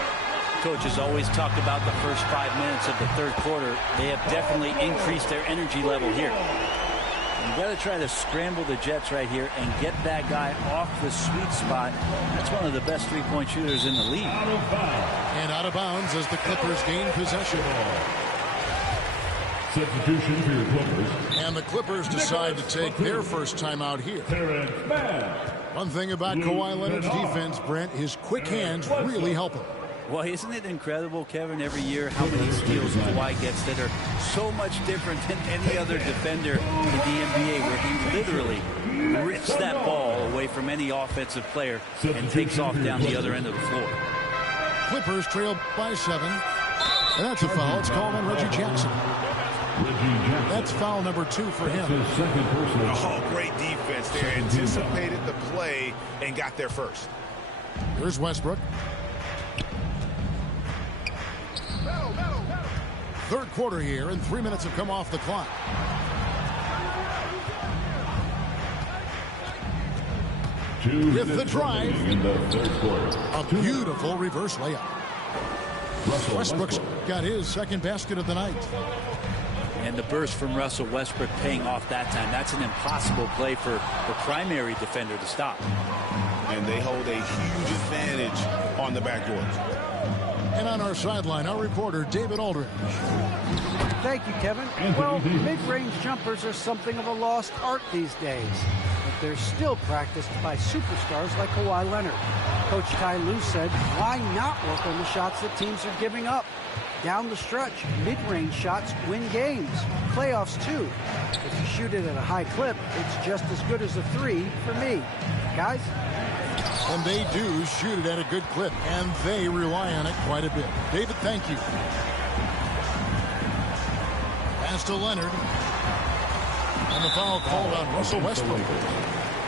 Coach has always talked about the first 5 minutes of the third quarter. They have definitely increased their energy level here. You got to try to scramble the Jets right here and get that guy off the sweet spot. That's one of the best three-point shooters in the league. And out of bounds as the Clippers gain possession. substitution for your Clippers. And the Clippers decide to take their first time out here. One thing about Kawhi Leonard's defense, Brent, his quick hands really help him. Well, isn't it incredible, Kevin, every year how many steals Kawhi gets that are so much different than any other defender in the NBA, where he literally rips that ball away from any offensive player and takes off down the other end of the floor. Clippers trail by 7. And that's a foul. It's called on Reggie Jackson. That's foul number 2 for him. Oh, great defense there. Anticipated the play and got there first. Here's Westbrook. Third quarter here, and 3 minutes have come off the clock. With the drive, in the third quarter. A beautiful reverse layup. Westbrook's got his second basket of the night. And the burst from Russell Westbrook paying off that time. That's an impossible play for the primary defender to stop. And they hold a huge advantage on the backboard. And on our sideline, our reporter, David Aldridge. Thank you, Kevin. Well, mid-range jumpers are something of a lost art these days, but they're still practiced by superstars like Kawhi Leonard. Coach Ty Lue said, why not work on the shots that teams are giving up? Down the stretch, mid-range shots win games. Playoffs, too. If you shoot it at a high clip, it's just as good as a three for me. Guys? And they do shoot it at a good clip, and they rely on it quite a bit. David, thank you. Pass to Leonard. And the foul called on Russell Westbrook.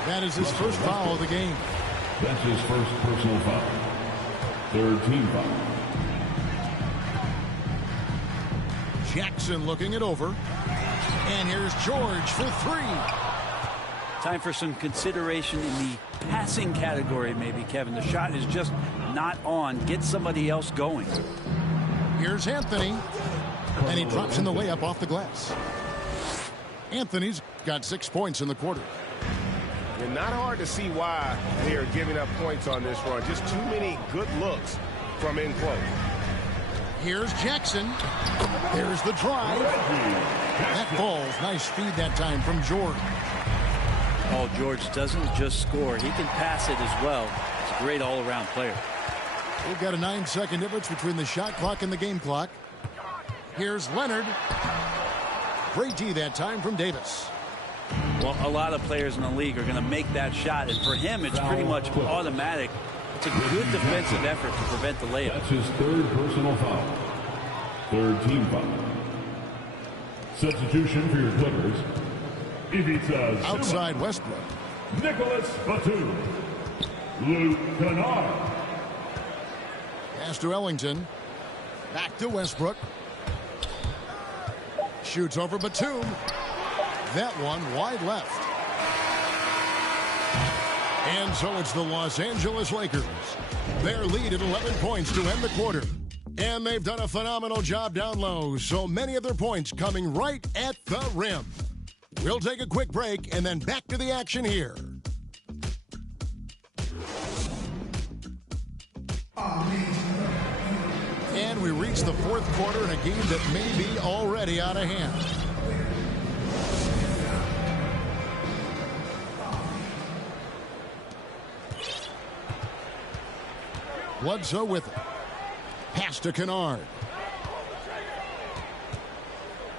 That is his first foul of the game. That's his first personal foul. Third team foul. Jackson looking it over. And here's George for three. Time for some consideration in the passing category, maybe, Kevin. The shot is just not on. Get somebody else going. Here's Anthony. And he drops in the layup off the glass. Anthony's got 6 points in the quarter. And not hard to see why they are giving up points on this run. Just too many good looks from in close. Here's Jackson. There's the drive. That falls. Nice feed that time from George. Paul George doesn't just score. He can pass it as well. He's a great all-around player. We've got a 9-second difference between the shot clock and the game clock. Here's Leonard. Great D that time from Davis. Well, a lot of players in the league are going to make that shot, and for him, it's pretty much automatic. It's a good defensive effort to prevent the layup. That's his third personal foul. Third team foul. Substitution for your Clippers. Ivica Outside Zubac. Westbrook. Nicholas Batum. Luke Kennard. Pass to Ellington. Back to Westbrook. Shoots over Batum. That one wide left. And so it's the Los Angeles Lakers. Their lead at 11 points to end the quarter. And they've done a phenomenal job down low. So many of their points coming right at the rim. We'll take a quick break and then back to the action here. And we reach the fourth quarter in a game that may be already out of hand. Bledsoe with it. Pass to Kennard.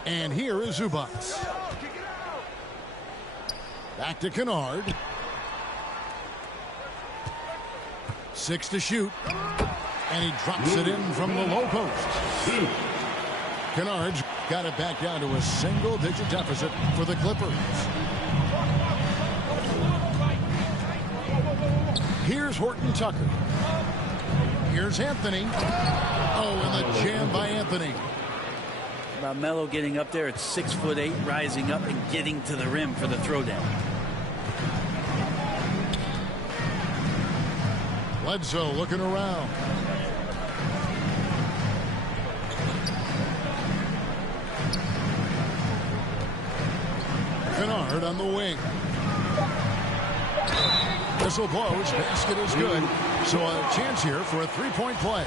And here is Zubac. Back to Kennard. 6 to shoot. And he drops it in from the low post. Kennard's got it back down to a single-digit deficit for the Clippers. Here's Horton Tucker. Here's Anthony. Oh, and the jam by Anthony. About Melo getting up there at 6'8", rising up and getting to the rim for the throwdown. Bledsoe looking around. Kennard on the wing. Whistle blows. Basket is good. So a chance here for a three-point play.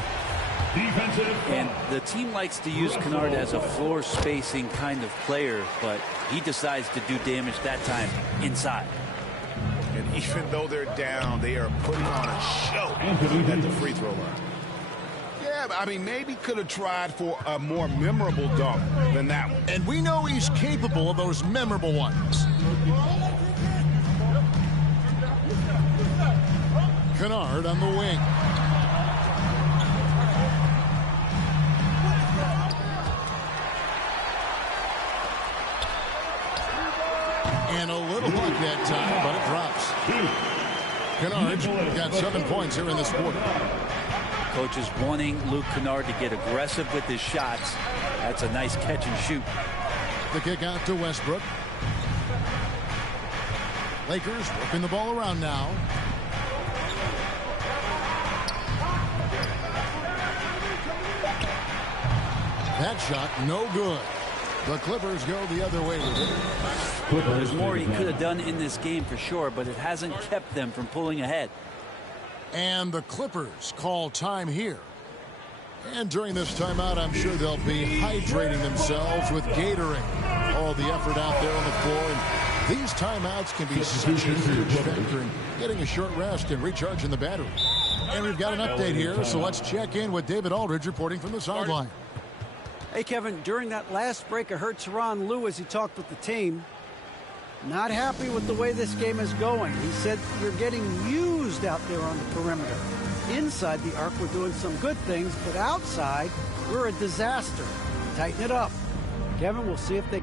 And the team likes to use Kennard as a floor spacing kind of player, but he decides to do damage that time inside. And even though they're down, they are putting on a show at the free throw line. Yeah, I mean, maybe could have tried for a more memorable dunk than that one. And we know he's capable of those memorable ones. Kennard on the wing. And a little luck that time, but it drops. Kennard got 7 points here in this quarter. Coach is wanting Luke Kennard to get aggressive with his shots. That's a nice catch and shoot. The kick out to Westbrook. Lakers working the ball around now. That shot no good. The Clippers go the other way with it. There's more he could have done in this game for sure, but it hasn't kept them from pulling ahead. And the Clippers call time here. And during this timeout, I'm sure they'll be hydrating themselves with Gatorade. All the effort out there on the floor. And these timeouts can be such a huge factor in getting a short rest and recharging the battery. And we've got an update here, so let's check in with David Aldridge reporting from the sideline. Hey, Kevin, during that last break, I heard Tyronn Lue as he talked with the team. Not happy with the way this game is going. He said you're getting used out there on the perimeter. Inside the arc, we're doing some good things, but outside, we're a disaster. Tighten it up. Kevin, we'll see if they...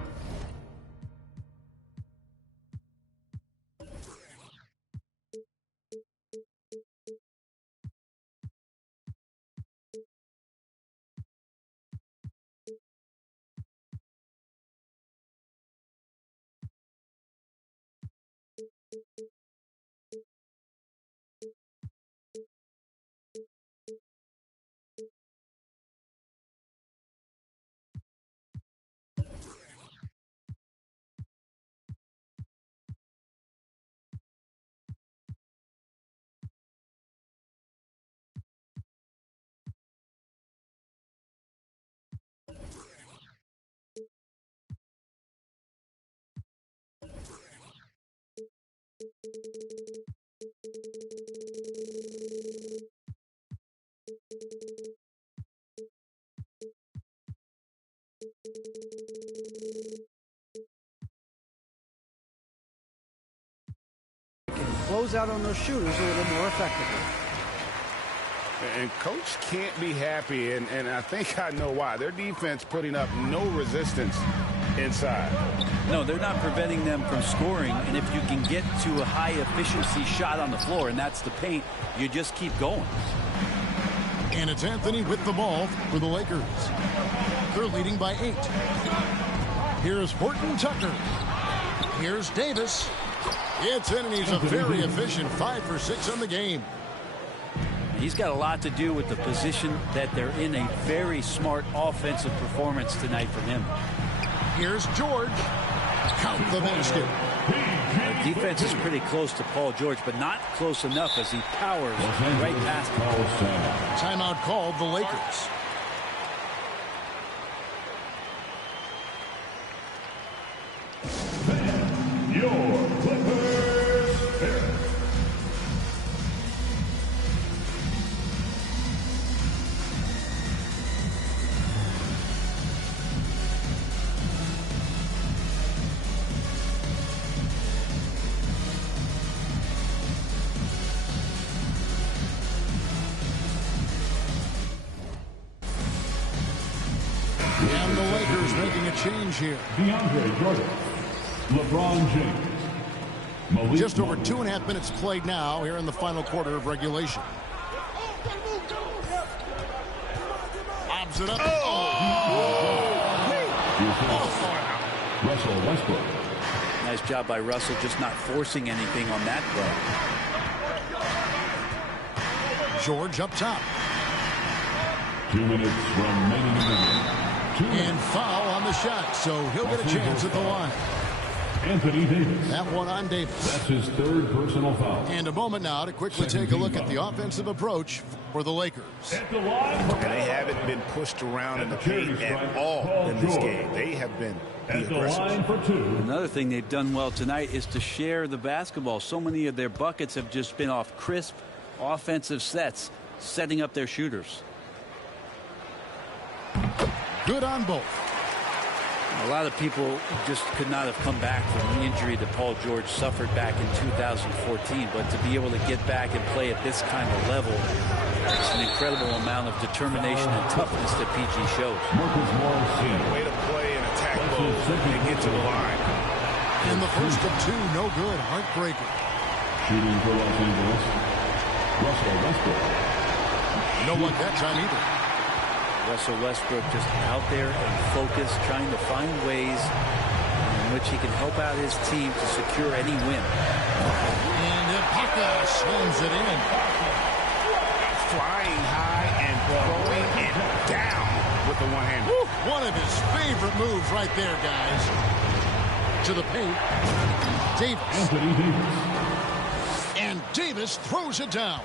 close out on those shooters a little more effectively. And Coach can't be happy, and I think I know why. Their defense putting up no resistance inside. No, they're not preventing them from scoring, and if you can get to a high-efficiency shot on the floor, and that's the paint, you just keep going. And it's Anthony with the ball for the Lakers. They're leading by 8. Here's Horton Tucker. Here's Davis. It's in, and he's a very efficient 5 for 6 on the game. He's got a lot to do with the position that they're in. A very smart offensive performance tonight from him. Here's George. Count the basket. The defense is pretty close to Paul George, but not close enough as he powers right past him. Timeout called the Lakers. Your Clippers Spirit. And the Lakers making a change here. DeAndre Jordan. LeBron James. Malik Just over Monk. 2.5 minutes played now here in the final quarter of regulation. Lobs it up. Russell Westbrook. Nice job by Russell, just not forcing anything on that play. George up top. 2 minutes remaining in the game. And foul on the shot, so he'll get a chance at the line. Anthony Davis. That one on Davis. That's his 3rd personal foul. And a moment now to quickly take a look at the offensive approach for the Lakers. And they haven't been pushed around in the paint at all in this game. They have been the aggressors. Another thing they've done well tonight is to share the basketball. So many of their buckets have just been off crisp offensive sets, setting up their shooters. Good on both. A lot of people just could not have come back from the injury that Paul George suffered back in 2014, but to be able to get back and play at this kind of level, it's an incredible amount of determination and toughness that PG shows. Way to play and attack mode and get to the line. In the first of 2, no good. Heartbreaker. Shooting for Los Angeles, Russell Westbrook. No luck that time either. Russell Westbrook just out there and focused, trying to find ways in which he can help out his team to secure any win. And Ibaka slams it in. Flying high and throwing it down with the one-hander. One of his favorite moves right there, guys. To the paint. Davis. Anthony Davis. And Davis throws it down.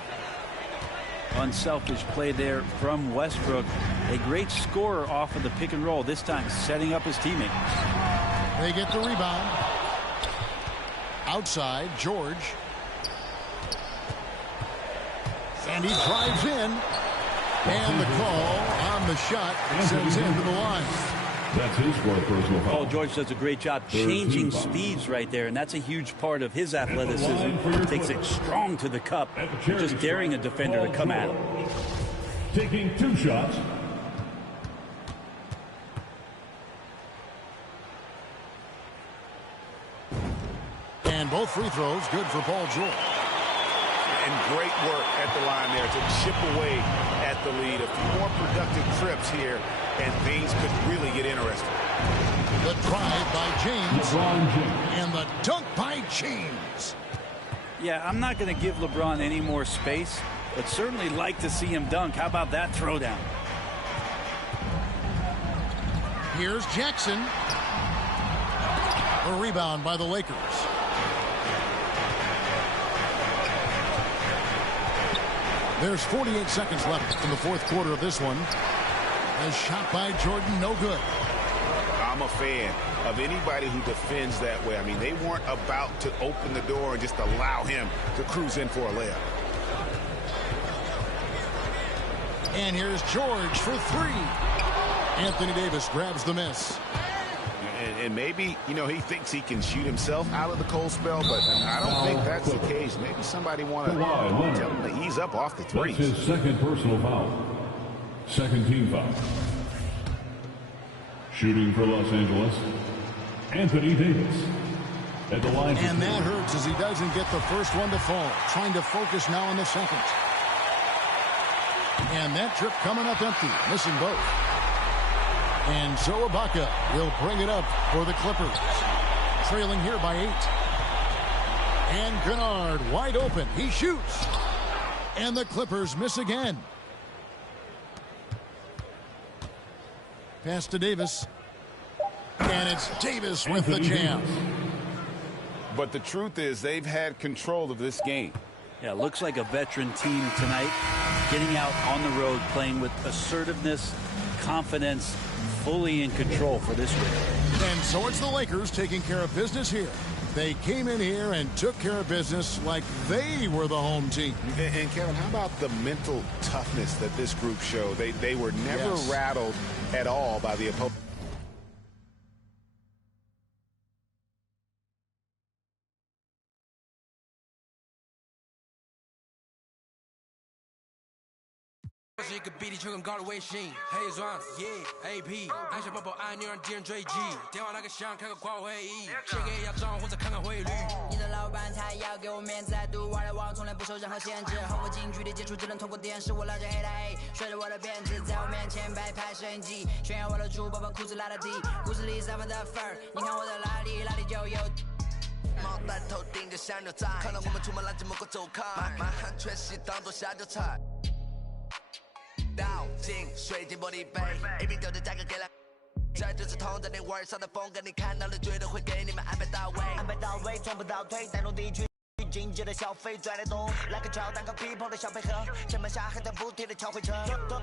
Unselfish play there from Westbrook. A great scorer off of the pick and roll, this time setting up his teammate. They get the rebound. Outside, George. And he drives in. And the call on the shot sends him to the line. That's his fourth personal foul. Paul George does a great job changing speeds right there, and that's a huge part of his athleticism. Takes it strong to the cup, just daring a defender to come at him. Taking 2 shots. And both free throws good for Paul George. And great work at the line there to chip away at the lead. A few more productive trips here, and things could really get interesting. The drive by James. LeBron James. And the dunk by James. Yeah, I'm not going to give LeBron any more space, but certainly like to see him dunk. How about that throwdown? Here's Jackson. A rebound by the Lakers. There's 48 seconds left in the fourth quarter of this one. A shot by Jordan, no good. I'm a fan of anybody who defends that way. I mean, they weren't about to open the door and just allow him to cruise in for a layup. And here's George for 3. Anthony Davis grabs the miss. And maybe, you know, he thinks he can shoot himself out of the cold spell, but I don't think that's the case. Maybe somebody want to tell him to ease up off the threes. That's his second personal foul. Second team foul. Shooting for Los Angeles, Anthony Davis. At the line. And that hurts as he doesn't get the first one to fall. Trying to focus now on the second. And that trip coming up empty, missing both. And so Ibaka will bring it up for the Clippers. Trailing here by 8. And Kennard wide open. He shoots. And the Clippers miss again. Pass to Davis. And it's Davis with the jam. But the truth is they've had control of this game. Yeah, looks like a veteran team tonight. Getting out on the road, playing with assertiveness, confidence, fully in control for this one. And so it's the Lakers taking care of business here. They came in here and took care of business like they were the home team. And Kevin, how about the mental toughness that this group showed? They were never rattled at all by the opponent.一个比地球更高的卫星，黑钻，AP， 按下宝宝按钮让敌人追击，电话那个响，开个跨会议，写给亚账或者看看汇率。你的老板他要给我面子，读玩的网从来不受任何限制，和我近距离接触只能通过电视，我拉着黑带，甩着我的辫子，在我面前摆拍摄影机，炫耀我的珠宝，把裤子拉到底，故事里散发的粉儿，你看我的哪里就有。帽戴头顶着小牛仔，看到我们出门拦着某个走开，满汉全席当做下酒菜。倒进水晶玻璃杯，一瓶酒的价格给了。这就是同在你玩上的风格，你看到了绝对会给你们安排到位。安排到位，从不倒退，带动地区经济的消费，拽得动，来个超单和皮蓬的小配合，前门下还在补贴的超会车，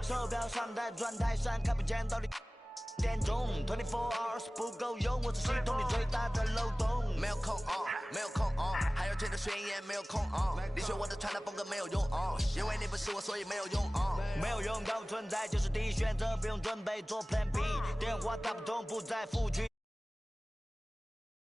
手表上戴转台上看不见到底。点钟24 hours 不够用，我是系统里最大的漏洞。没有空没有空还要贴着宣言没有空你学我的传达风格没有用因为你不是我，所以没有用没有用到存在就是第一选择，不用准备做 Plan B， 电话打不通不再复局。